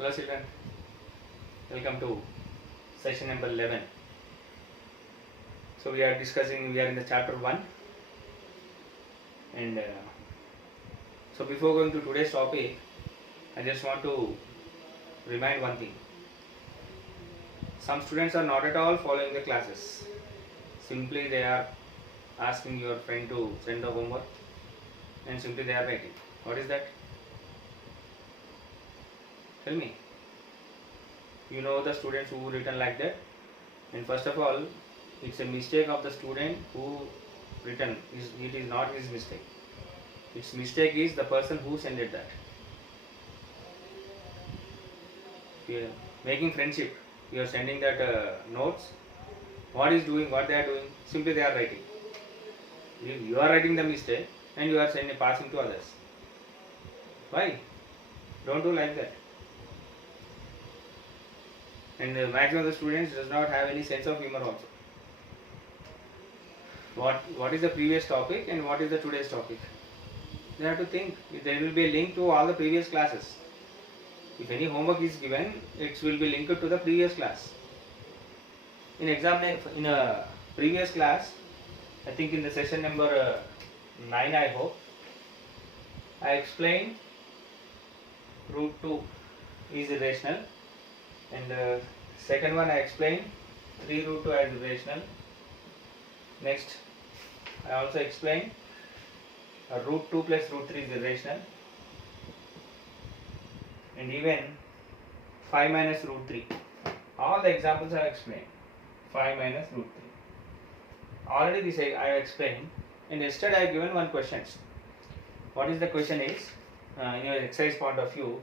Hello children, welcome to session number 11. So we are in the chapter 1 and so before going to today's topic, I just want to remind one thing. Some students are not at all following the classes. Simply they are asking your friend to send the homework and simply they are writing. What is that? Tell me. You know the students who written like that? And first of all, it's a mistake of the student who written. It is not his mistake. Its mistake is the person who sent it that. You are making friendship. You are sending that notes. What is doing? What they are doing? Simply they are writing. You are writing the mistake and you are passing to others. Why? Don't do like that. And the maximum of the students does not have any sense of humor also. What is the previous topic and what is the today's topic? They have to think. There will be a link to all the previous classes. If any homework is given, it will be linked to the previous class. In a previous class, I think in the session number 9, I hope, I explained root 2 is irrational. And second one I explained 3 root 2 as irrational. Next I also explained root 2 plus root 3 is irrational, and even 5 minus root 3. All the examples I have explained. 5 minus root 3. Already this I have explained, and yesterday I have given one question. What is the question is, in your exercise point of view,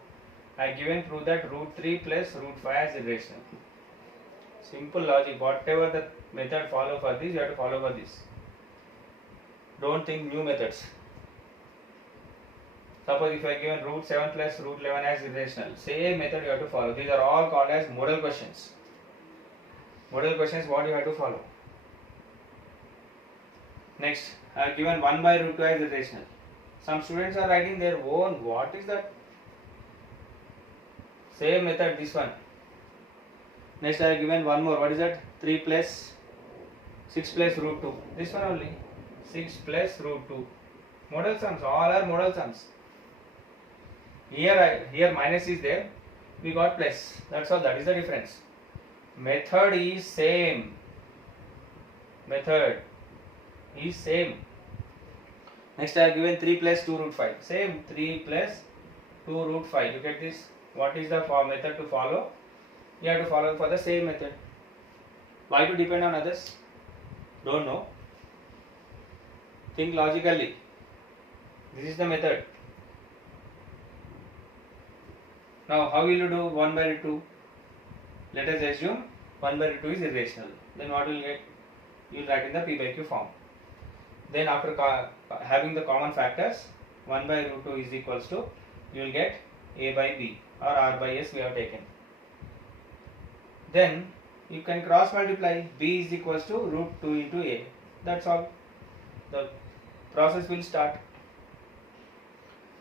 I have given proof that root 3 plus root 5 is irrational. Simple logic. Whatever the method follow for this, you have to follow for this. Don't think new methods. Suppose if I have given root 7 plus root 11 as irrational, same method you have to follow. These are all called as model questions. Model questions, what you have to follow. Next, I have given 1 by root 2 as irrational. Some students are writing their own. What is that? Same method, this one. Next I have given one more. What is that? 3 plus 6 plus root 2. This one only. 6 plus root 2. Model sums. All are model sums. Here minus is there. We got plus. That's all. That is the difference. Method is same. Method is same. Next I have given 3 plus 2 root 5. Same. 3 plus 2 root 5. Look at this. What is the method to follow? You have to follow for the same method. Why to depend on others? Don't know. Think logically. This is the method. Now how will you do 1 by root 2? Let us assume 1 by root 2 is irrational. Then what will you get? You will write in the P by Q form. Then after having the common factors, 1 by root 2 is equals to, you will get A by B or R by S we have taken. Then you can cross multiply. B is equals to root 2 into A. That's all. The process will start.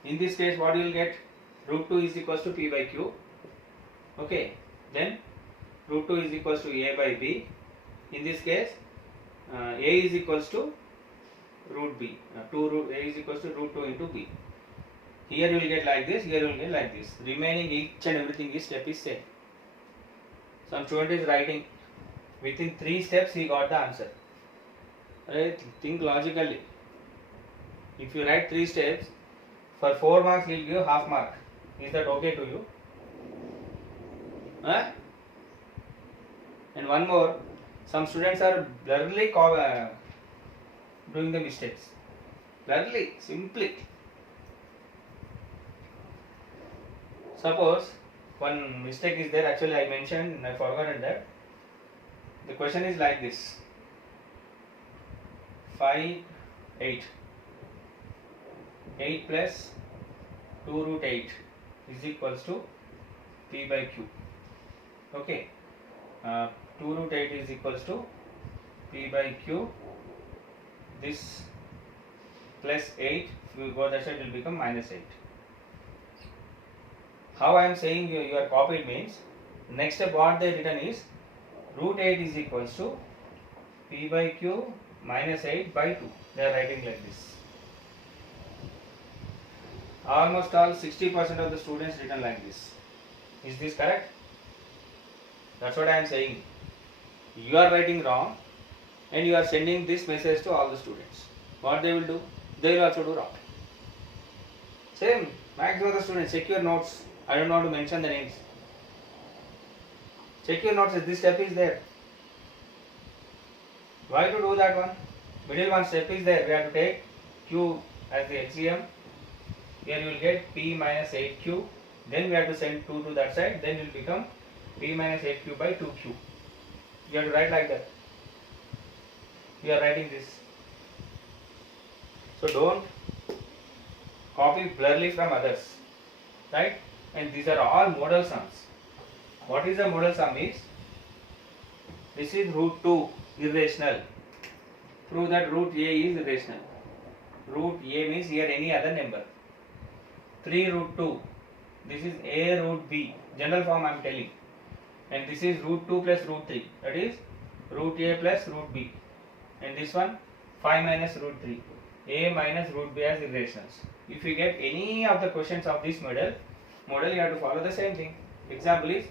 In this case what you will get? Root 2 is equals to P by Q. Okay. Then root 2 is equals to A by B. In this case A is equals to root B. A is equals to root 2 into B. Here you will get like this, here you will get like this. Remaining each and everything step is same. Some student is writing, within 3 steps he got the answer. Right? Think logically. If you write 3 steps, for 4 marks he will give half mark. Is that okay to you? Huh? And one more, some students are blurrily doing the mistakes. Blurrily, simply. Suppose one mistake is there. Actually I mentioned, I forgot that. The question is like this. 8 plus 2 root 8 is equals to P by Q. Okay. 2 root 8 is equals to P by Q. This plus 8, if you go that side, it will become minus 8. how I am saying you are copied means, next step what they written is root 8 is equals to p by q minus 8 by 2. They are writing like this. Almost all 60% of the students written like this. Is this correct? That's what I am saying. You are writing wrong and you are sending this message to all the students. What they will do? They will also do wrong. Same, maximum of the students, check your notes. I don't want to mention the names. Check your notes, this step is there. Why to do that one? Middle one step is there. We have to take q as the HCM. Here you will get p minus 8q. Then we have to send 2 to that side. Then it will become p minus 8q by 2q. You have to write like that. We are writing this. So don't copy blurrely from others. Right? And these are all model sums. What is a model sum is? This is root 2 irrational. Prove that root a is irrational. Root a means here any other number. 3 root 2. This is a root b. General form I am telling. And this is root 2 plus root 3. That is root a plus root b. And this one 5 minus root 3. A minus root b as irrationals. If you get any of the questions of this model you have to follow the same thing. Example is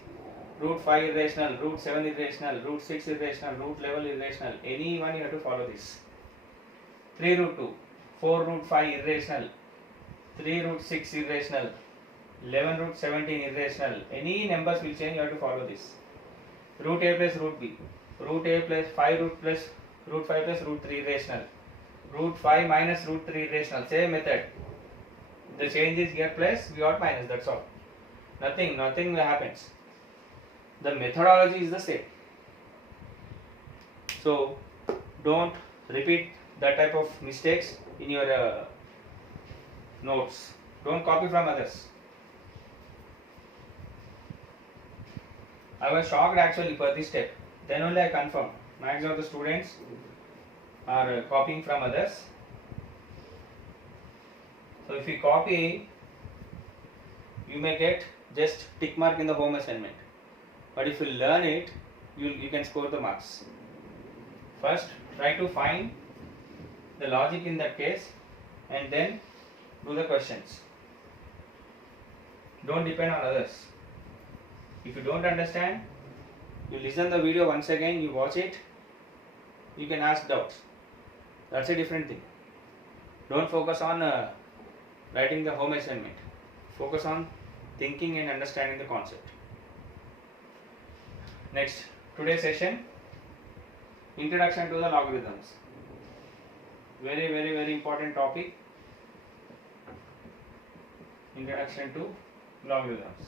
root 5 irrational, root 7 irrational, root 6 irrational, root 11 irrational. Any one you have to follow this. 3 root 2, 4 root 5 irrational, 3 root 6 irrational, 11 root 17 irrational. Any numbers will change, you have to follow this. Root a plus root b, root a plus 5 root plus root 5 plus root 3 irrational, root 5 minus root 3 irrational. Same method. The change is here plus, we got minus, that's all. Nothing happens. The methodology is the same. So don't repeat that type of mistakes in your notes. Don't copy from others. I was shocked actually for this step. Then only I confirmed. Maximum of the students are copying from others. So if you copy, you may get just tick mark in the home assignment. But if you learn it, you can score the marks. First, try to find the logic in that case and then do the questions. Don't depend on others. If you don't understand, you listen the video once again, you watch it, you can ask doubts. That's a different thing. Don't focus on writing the home assignment. Focus on thinking and understanding the concept. Next, today's session, introduction to the logarithms. Very important topic. Introduction to logarithms.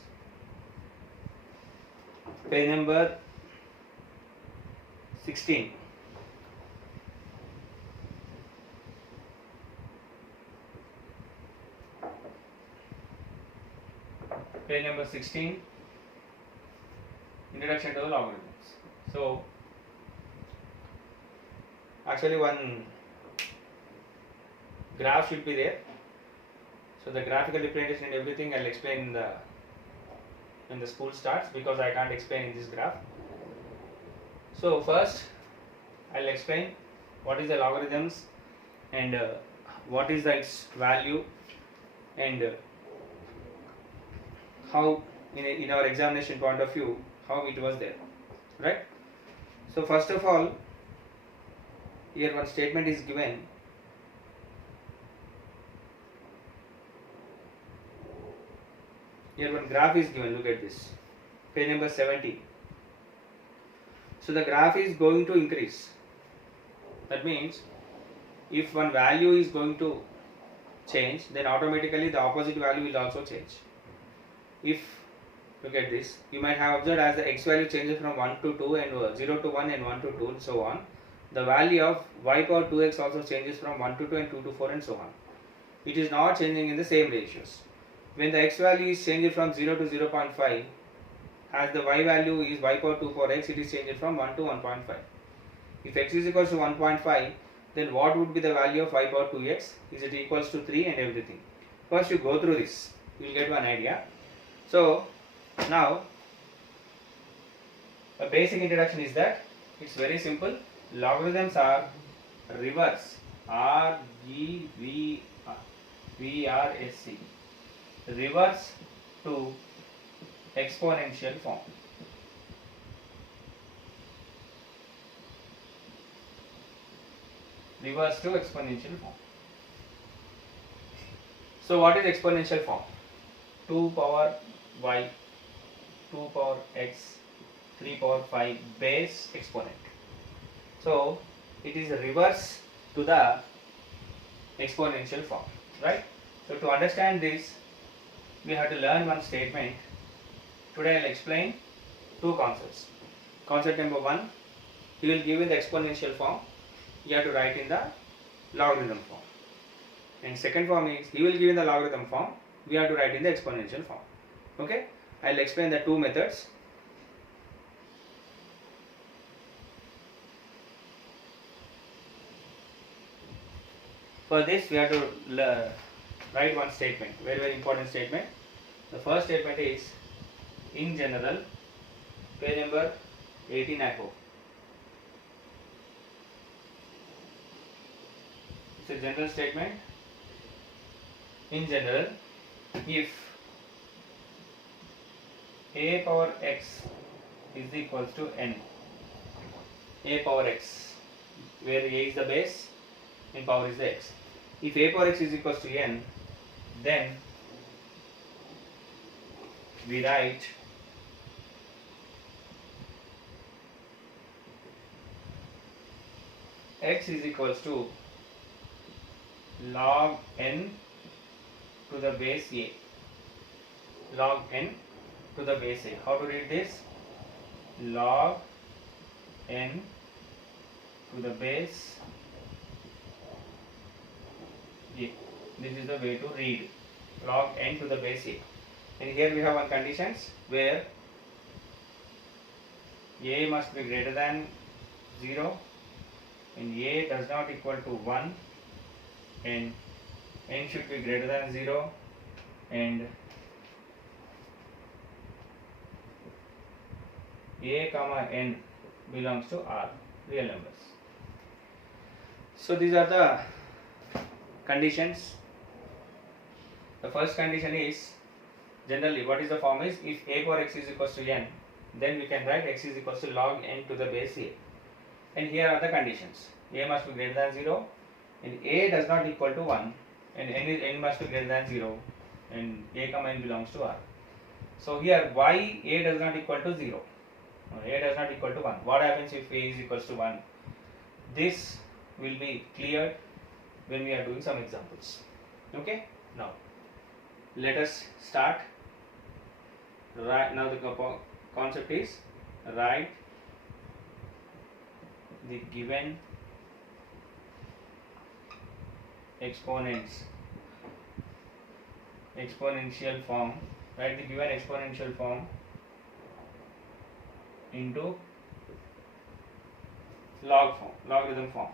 Page number 16. Page number 16. Introduction to the logarithms. So, actually one graph should be there. So the graphical representation and everything I'll explain when the school starts, because I can't explain in this graph. So first I'll explain what is the logarithms and what is its value and how in our examination point of view how it was there, right? So first of all, here one statement is given. Here one graph is given, look at this, page number 70. So the graph is going to increase. That means if one value is going to change, then automatically the opposite value will also change. If, look at this, you might have observed as the x value changes from 1 to 2 and 0 to 1 and 1 to 2 and so on, the value of y power 2x also changes from 1 to 2 and 2 to 4 and so on. It is not changing in the same ratios. When the x value is changed from 0 to 0.5, as the y value is y power 2 for x, it is changed from 1 to 1.5. If x is equals to 1.5, then what would be the value of y power 2x? Is it equals to 3 and everything? First you go through this, you will get one idea. So now a basic introduction is that it's very simple. Logarithms are reverse, RGVRSC, reverse to exponential form. Reverse to exponential form. So what is exponential form? 2 power y, 2 power x, 3 power 5 base exponent. So it is reverse to the exponential form, right? So to understand this, we have to learn one statement. Today I will explain two concepts. Concept number 1, he will give in the exponential form, you have to write in the logarithm form. And second form is, he will give in the logarithm form, we have to write in the exponential form. Okay, I will explain the two methods. For this we have to write one statement, very important statement. The first statement is, in general, page number 18 I hope. It's a general statement. In general, if a power x is equals to n, a power x, where a is the base and power is the x. If a power x is equals to n, then we write x is equals to log n to the base a. Log n to the base a. How to read this? Log n to the base a. This is the way to read log n to the base a. And here we have one conditions where a must be greater than 0 and a does not equal to 1 and n should be greater than 0 and a comma n belongs to R, real numbers. So these are the conditions. The first condition is, generally what is the form is, if a power x is equals to n, then we can write x is equals to log n to the base a. And here are the conditions. A must be greater than 0 and a does not equal to 1 and n must be greater than 0 and a comma n belongs to R. So here why a does not equal to 0? A does not equal to 1. What happens if a is equals to 1? This will be cleared when we are doing some examples. Okay, now let us start. Right now the concept is, write the given exponential form, write the given exponential form into logarithm form.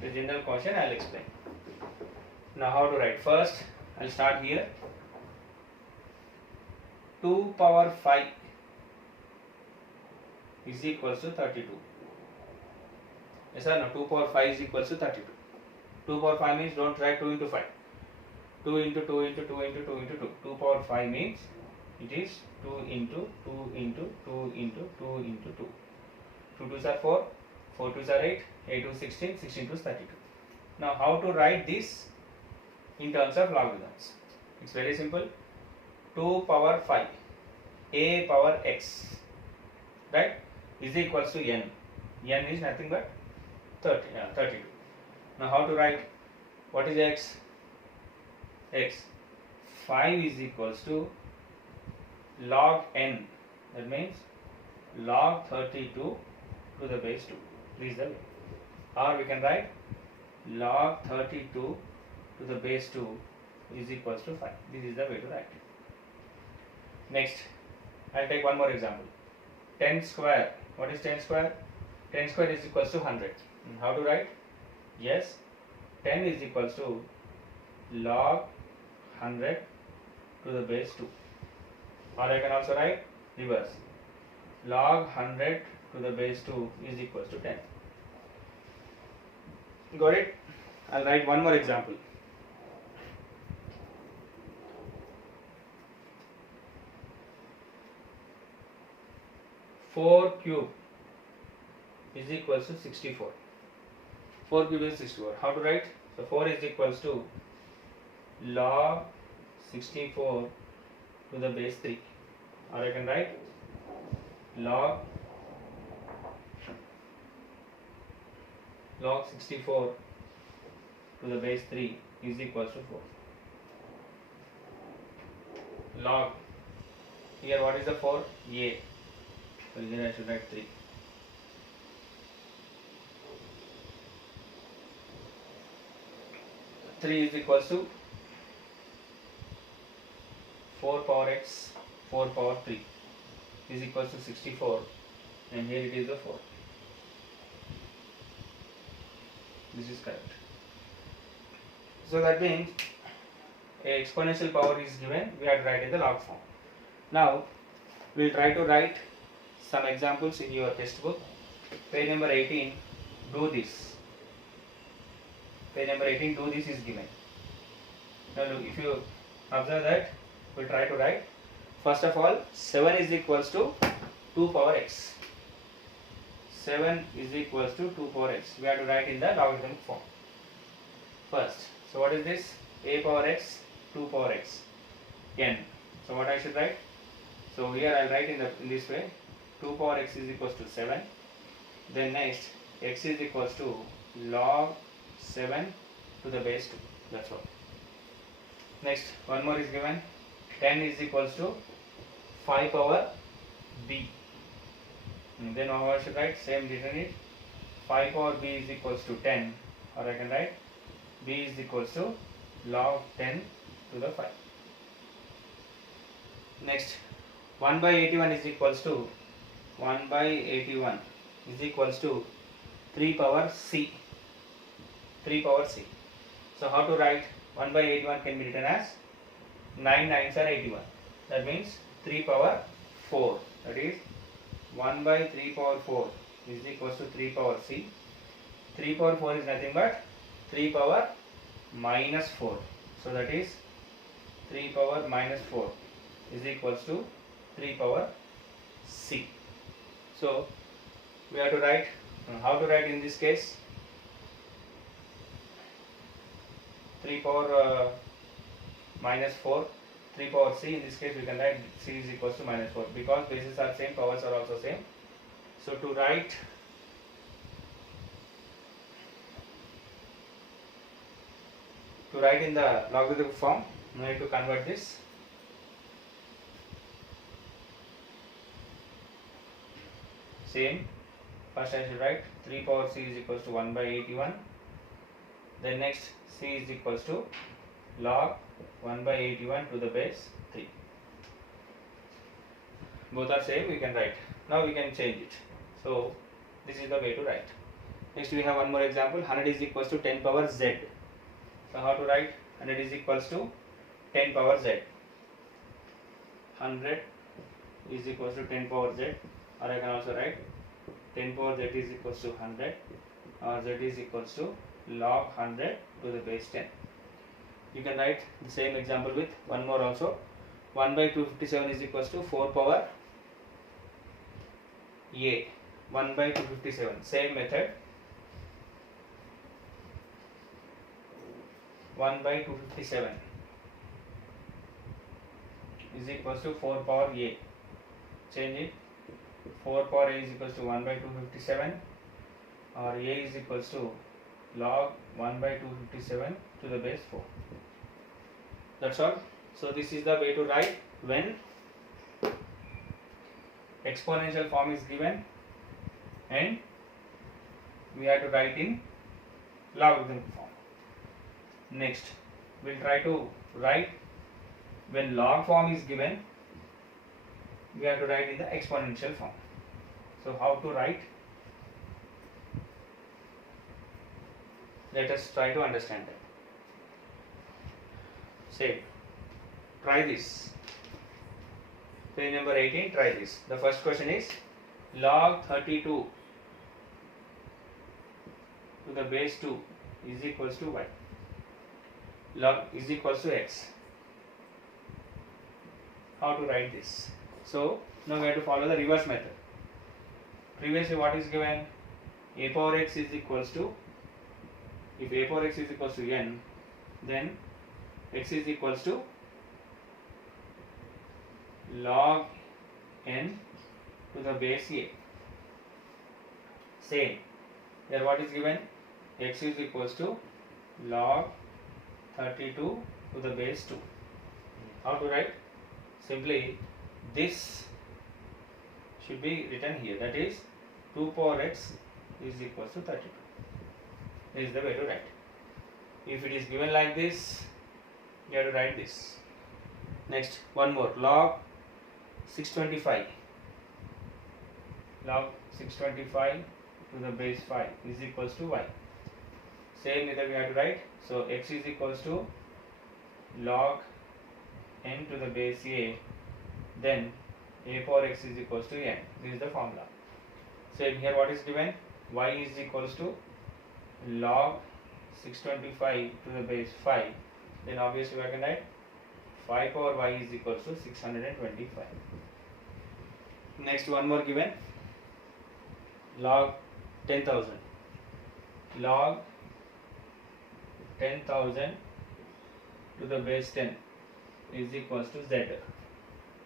The general question I will explain. Now how to write? First I will start here. 2 power 5 is equals to 32. Yes or no? 2 power 5 is equals to 32. 2 power 5 means don't write 2 into 5. 2 into 2 into 2 into 2 into 2. 2 power 5 means it is 2 into 2 into 2 into 2 into 2. 2 2s are 4, 4 2s are 8, 8 2 16, 16 2s 32. Now how to write this in terms of logarithms? It's very simple. 2 power 5 a power x, right, is equals to n. N is nothing but 32. Now how to write? What is x? X 5 is equals to log n, that means log 32 to the base 2. This is the way. Or we can write log 32 to the base 2 is equals to 5. This is the way to write. Next, I will take one more example. 10 square. What is 10 square? 10 square is equals to 100. How to write? Yes, 10 is equals to log 100 to the base 2. Or I can also write reverse. Log 100 to the base 2 is equals to 10. Got it? I'll write one more example. Four cube is equals to 64. 4 cube is 64. How to write? So 4 is equals to log 64 to the base 3. Or I can write log 64 to the base 3 is equals to 4. Log, here what is the 4? A. So here I should write 3. Is equals to 4 power x 4 power 3 is equals to 64, and here it is the 4. This is correct. So that means a exponential power is given, we have to write in the log form. Now we will try to write some examples in your textbook. Page number 18, do this. Page number 18, do this is given. Now look, if you observe that, we will try to write. First of all, 7 is equals to 2 power x. 7 is equals to 2 power x. We have to write in the logarithmic form first. So what is this? A power x, 2 power x, n. So what I should write? So here I will write in this way. 2 power x is equals to 7. Then next, x is equals to log 7 to the base 2. That's all. Next, one more is given. 10 is equals to 5 power b. And then how I should write? Same determinate. 5 power b is equals to 10. Or I can write b is equals to log 10 to the 5. Next, 1 by 81 is equals to 1 by 81 is equals to 3 power c. 3 power c. So how to write? 1 by 81 can be written as 9 9s are 81. That means 3 power 4. That is 1 by 3 power 4 is equals to 3 power c. 3 power 4 is nothing but 3 power minus 4. So that is 3 power minus 4 is equals to 3 power c. So we have to write. How to write in this case? 3 power minus 4, 3 power c. In this case we can write c is equals to minus 4 because bases are same, powers are also same. So to write in the logarithmic form, we need to convert this. Same. First I should write 3 power c is equals to 1 by 81. Then next, c is equals to log 1 by 81 to the base 3. Both are same, we can write. Now we can change it. So this is the way to write. Next we have one more example. 100 is equals to 10 power z. So how to write? 100 is equals to 10 power z. 100 is equals to 10 power z. Or I can also write 10 power z is equals to 100, or z is equals to log 100 to the base 10. You can write the same example with one more also. 1 by 257 is equals to 4 power a. 1 by 257. Same method. 1 by 257 is equals to 4 power a. Change it. 4 power a is equals to 1 by 257, or a is equals to log 1 by 257 to the base 4. That's all. So this is the way to write when exponential form is given and we have to write in logarithmic form. Next, we'll try to write when log form is given, we have to write in the exponential form. So how to write? Let us try to understand that. Save. try this. Page number 18, try this. The first question is log 32 to the base 2 is equals to y. Log is equals to x. How to write this? So now we have to follow the reverse method. Previously what is given? A power x is equals to, if a power x is equals to n, then x is equals to log n to the base a. Same. Here what is given? X is equals to log 32 to the base 2. How to write? Simply this should be written here, that is 2 power x is equals to 32. This is the way to write. If it is given like this, you have to write this. Next, one more, log 625. Log 625 to the base 5 is equals to y. Same method we have to write. So x is equals to log n to the base a, then a power x is equals to n. This is the formula. Same here, what is given? Y is equals to log 625 to the base 5. Then obviously I can write 5 power y is equals to 625. Next, one more given, log 10,000. Log 10,000 to the base 10 is equals to z.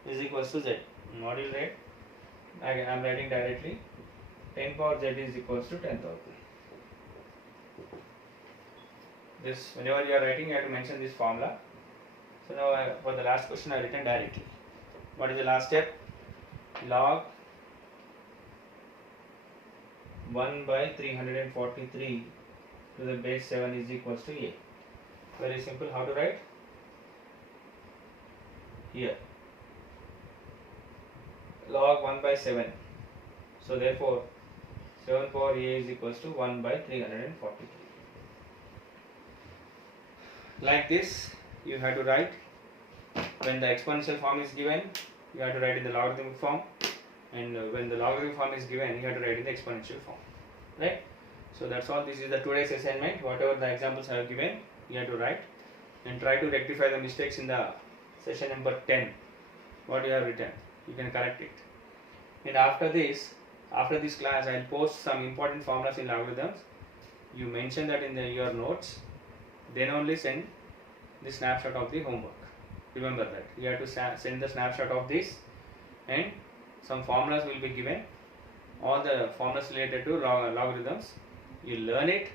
Is equals to z. What is write? I am writing directly. 10 power z is equals to 10,000. This, whenever you are writing, you have to mention this formula. So now for the last question I have written directly. What is the last step? Log 1 by 343 to the base 7 is equals to a. Very simple. How to write? Here log 1 by 7. So therefore 7 power a is equals to 1 by 343. Like this you have to write. When the exponential form is given, you have to write in the logarithmic form, and when the logarithmic form is given, you have to write in the exponential form, right? So that's all. This is the today's assignment. Whatever the examples I have given, you have to write and try to rectify the mistakes in the session number 10. What you have written, you can correct it. And after this class, I will post some important formulas in logarithms. You mention that in your notes. Then only send the snapshot of the homework. Remember that you have to send the snapshot of this, and some formulas will be given. All the formulas related to logarithms. You learn it.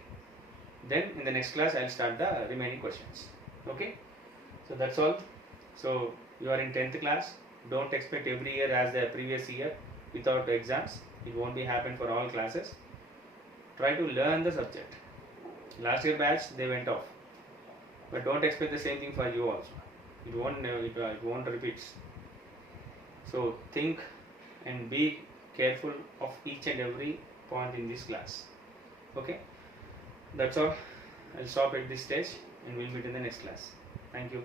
Then in the next class I will start the remaining questions. Okay. So that's all. So you are in 10th class. Don't expect every year as the previous year without exams. It won't be happen for all classes. Try to learn the subject. Last year batch they went off, but don't expect the same thing for you also. It won't repeat. So think and be careful of each and every point in this class. Okay, that's all. I'll stop at this stage and we'll meet in the next class. Thank you.